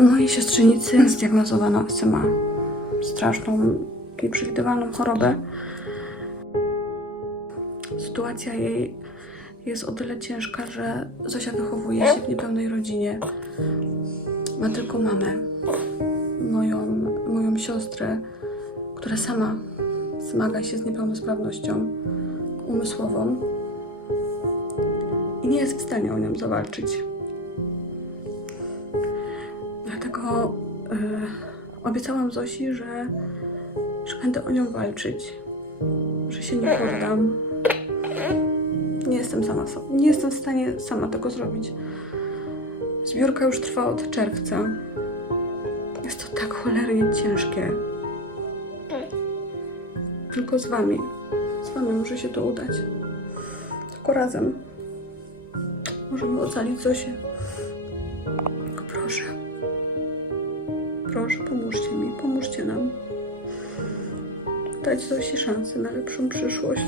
U mojej siostrzenicy zdiagnozowano SMA. Straszną, nieprzewidywalną chorobę. Sytuacja jej jest o tyle ciężka, że Zosia wychowuje się w niepełnej rodzinie. Ma tylko mamę, moją, moją siostrę, która sama zmaga się z niepełnosprawnością umysłową i nie jest w stanie o nią zawalczyć. Dlatego y, obiecałam Zosi, że, że będę o nią walczyć, że się nie poddam. Nie jestem sama, nie jestem w stanie sama tego zrobić. Zbiórka już trwa od czerwca. Jest to tak cholernie ciężkie. Tylko z wami. Z wami może się to udać. Tylko razem. Możemy ocalić Zosię. Proszę, pomóżcie mi, pomóżcie nam. Dać Zosi szansę na lepszą przyszłość.